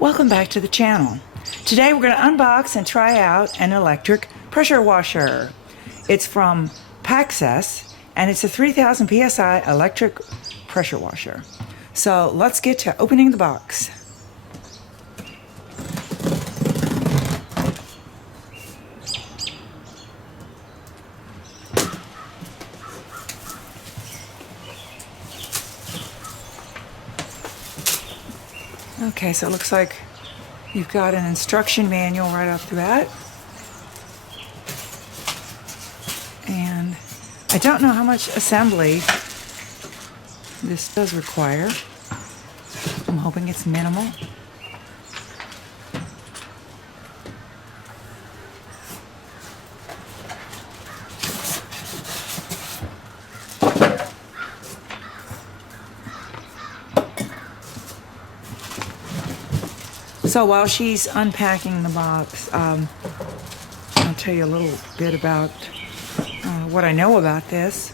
Welcome back to the channel. Today we're going to unbox and try out an electric pressure washer. It's from PAXCESS and it's a 3000 psi electric pressure washer. So let's get to opening the box. Okay, so it looks like you've got an instruction manual right off the bat. And I don't know how much assembly this does require. I'm hoping it's minimal. So while she's unpacking the box, I'll tell you a little bit about what I know about this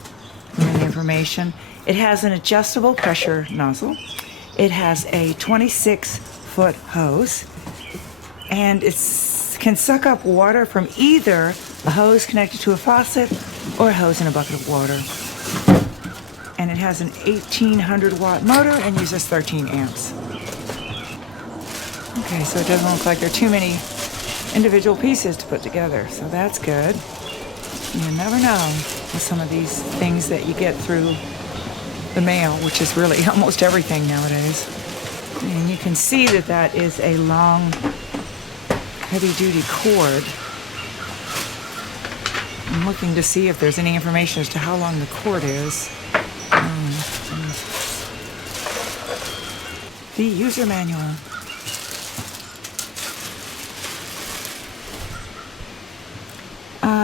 and the information. It has an adjustable pressure nozzle. It has a 26-foot hose, and it can suck up water from either a hose connected to a faucet or a hose in a bucket of water. And it has an 1800 watt motor and uses 13 amps. Okay, so it doesn't look like there are too many individual pieces to put together, so that's good. You never know with some of these things that you get through the mail, which is really almost everything nowadays. And you can see that that is a long, heavy-duty cord. I'm looking to see if there's any information as to how long the cord is. The user manual.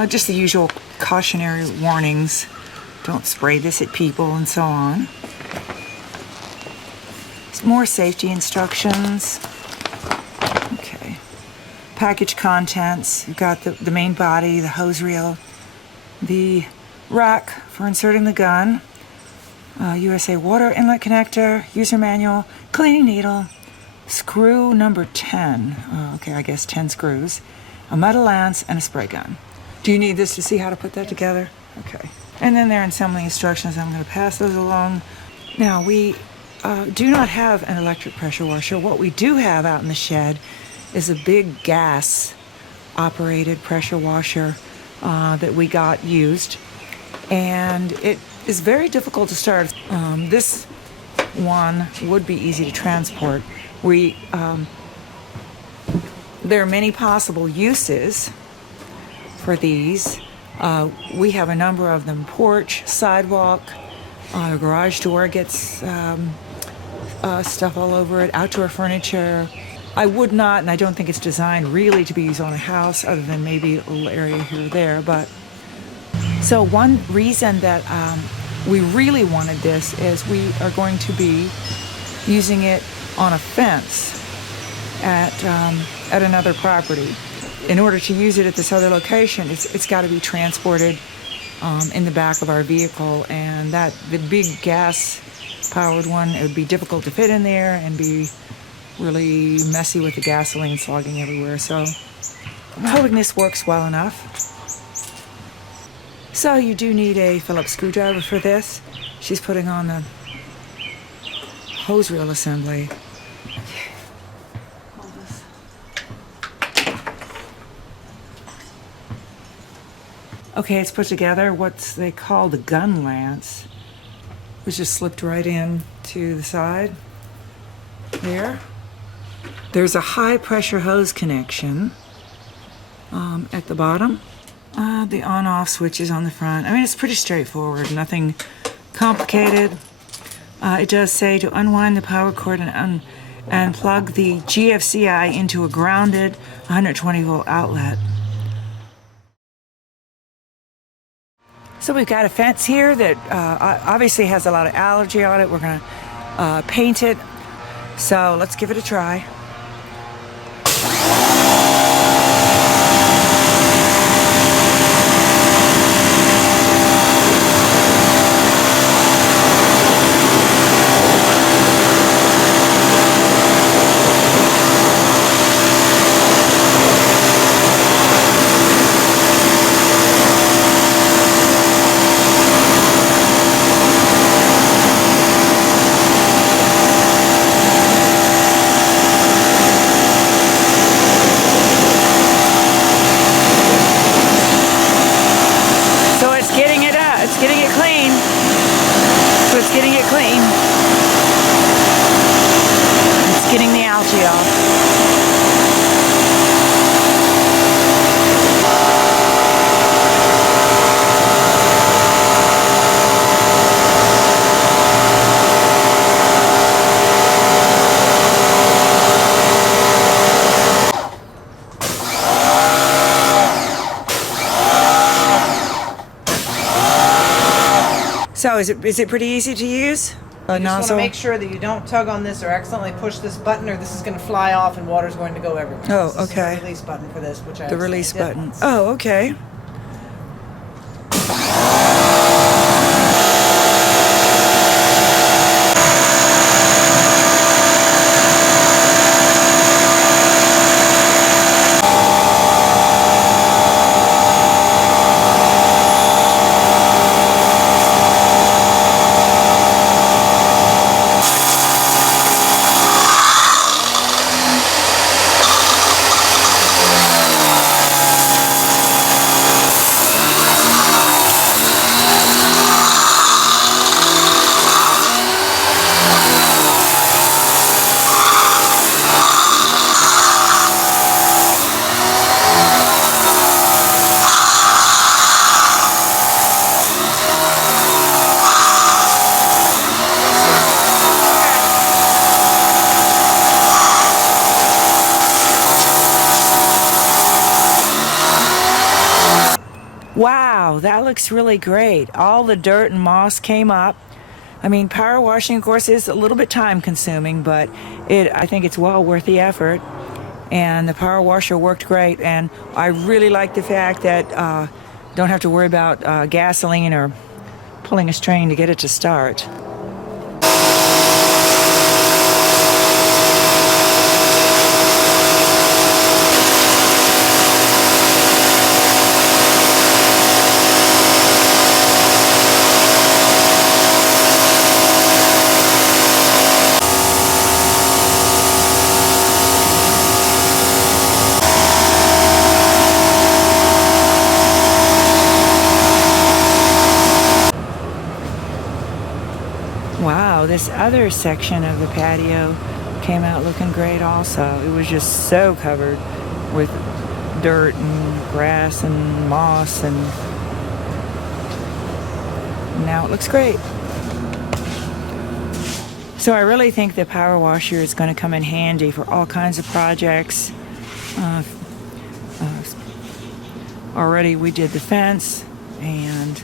Just the usual cautionary warnings. Don't spray this at people and so on. More safety instructions. Okay. Package contents. You've got the main body, the hose reel, the rack for inserting the gun, USA water inlet connector, user manual, cleaning needle, screw number 10. Okay, I guess 10 screws, a metal lance, and a spray gun. Do you need this to see how to put that together? Okay. And then there are assembly instructions. I'm going to pass those along. Now, we do not have an electric pressure washer. What we do have out in the shed is a big gas-operated pressure washer that we got used. And it is very difficult to start. This one would be easy to transport. There are many possible uses for these. We have a number of them: porch, sidewalk, a garage door gets stuff all over it, outdoor furniture. I would not, and I don't think it's designed really to be used on a house other than maybe a little area here or there. But so one reason that we really wanted this is we are going to be using it on a fence at another property. In order to use it at this other location, it's got to be transported in the back of our vehicle, and the big gas-powered one, it would be difficult to fit in there and be really messy with the gasoline slogging everywhere. So I'm hoping this works well enough. So you do need a Phillips screwdriver for this. She's putting on the hose reel assembly. Okay, it's put together. What they call the gun lance, which just slipped right in to the side there. There's a high pressure hose connection at the bottom. The on-off switch is on the front. I mean, it's pretty straightforward, nothing complicated. It does say to unwind the power cord and plug the GFCI into a grounded 120 volt outlet. So we've got a fence here that obviously has a lot of allergy on it. We're going to paint it. So let's give it a try. algae off. So is it pretty easy to use? A You just want nozzle? to make sure that you don't tug on this or accidentally push this button, or this is going to fly off and water's going to go everywhere. Oh, This is okay. the release button for this, which I The release accidentally button. Oh, okay. Wow, that looks really great. All the dirt and moss came up. I mean, power washing, of course, is a little bit time consuming, but I think it's well worth the effort. And the power washer worked great. And I really like the fact that don't have to worry about gasoline or pulling a string to get it to start. Wow, this other section of the patio came out looking great also. It was just so covered with dirt and grass and moss, and now it looks great. So I really think the power washer is going to come in handy for all kinds of projects. Already we did the fence and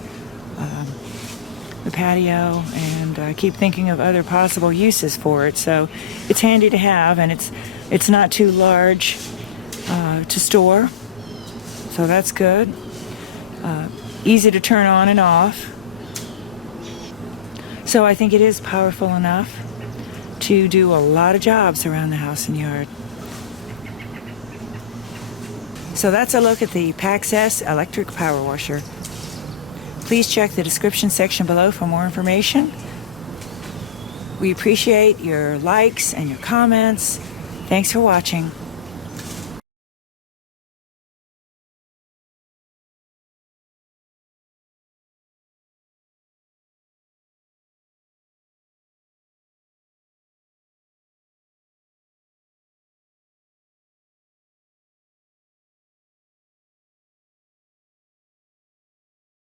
the patio, and I keep thinking of other possible uses for it. So it's handy to have, and it's not too large to store, so that's good. Easy to turn on and off. So I think it is powerful enough to do a lot of jobs around the house and yard. So that's a look at the PAXCESS electric power washer. Please check the description section below for more information. We appreciate your likes and your comments. Thanks for watching.